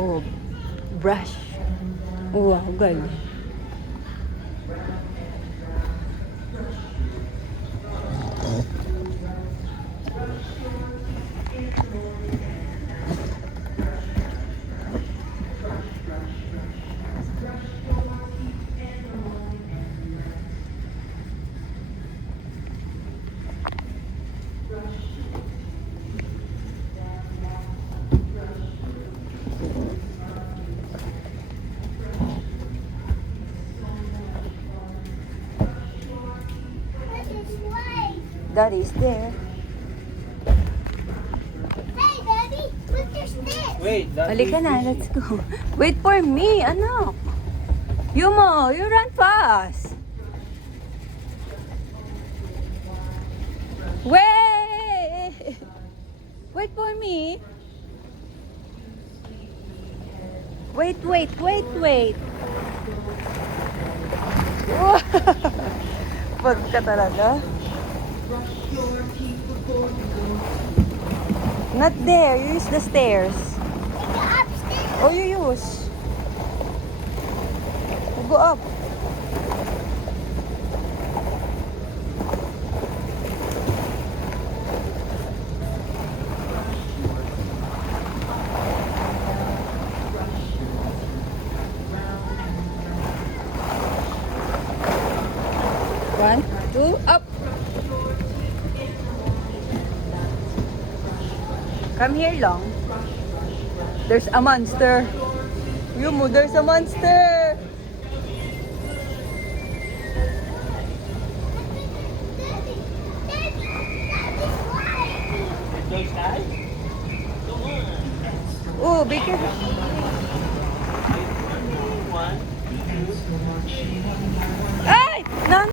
Oh, brush. Wow, galing. Daddy's there. Hey, Daddy, look, there's this. Wait, that's Halika na, let's go. Wait for me, anak. Yumo, you run fast. Wait! Wait for me. Wait. Wag ka talaga. Not there, you use the stairs. Go upstairs. Oh, you use. Go up. One, two, up. Come here long. There's a monster. Yumo, there's a monster. Daddy, Daddy's flying. those guys? Come on. Oh, be careful. One, two.